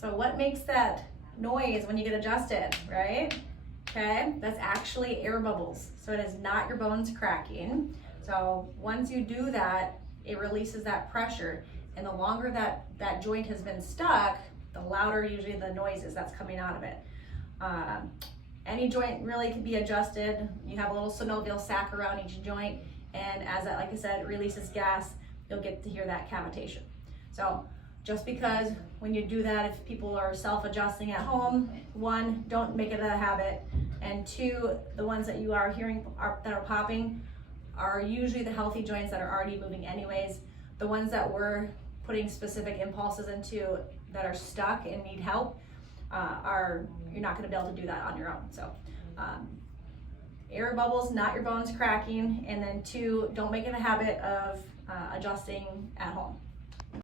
So what makes that noise when you get adjusted, right? Okay, that's actually air bubbles. So it is not your bones cracking. So once you do that, it releases that pressure. And the longer that joint has been stuck, the louder usually the noise is that's coming out of it. Any joint really can be adjusted. You have a little synovial sac around each joint, and as that, like I said, releases gas, you'll get to hear that cavitation. So just because when you do that, if people are self-adjusting at home, one, don't make it a habit, and two, the ones that you are hearing that are popping are usually the healthy joints that are already moving anyways. The ones that we're putting specific impulses into that are stuck and need help, you're not going to be able to do that on your own. So air bubbles, not your bones cracking, and then two, don't make it a habit of adjusting at home.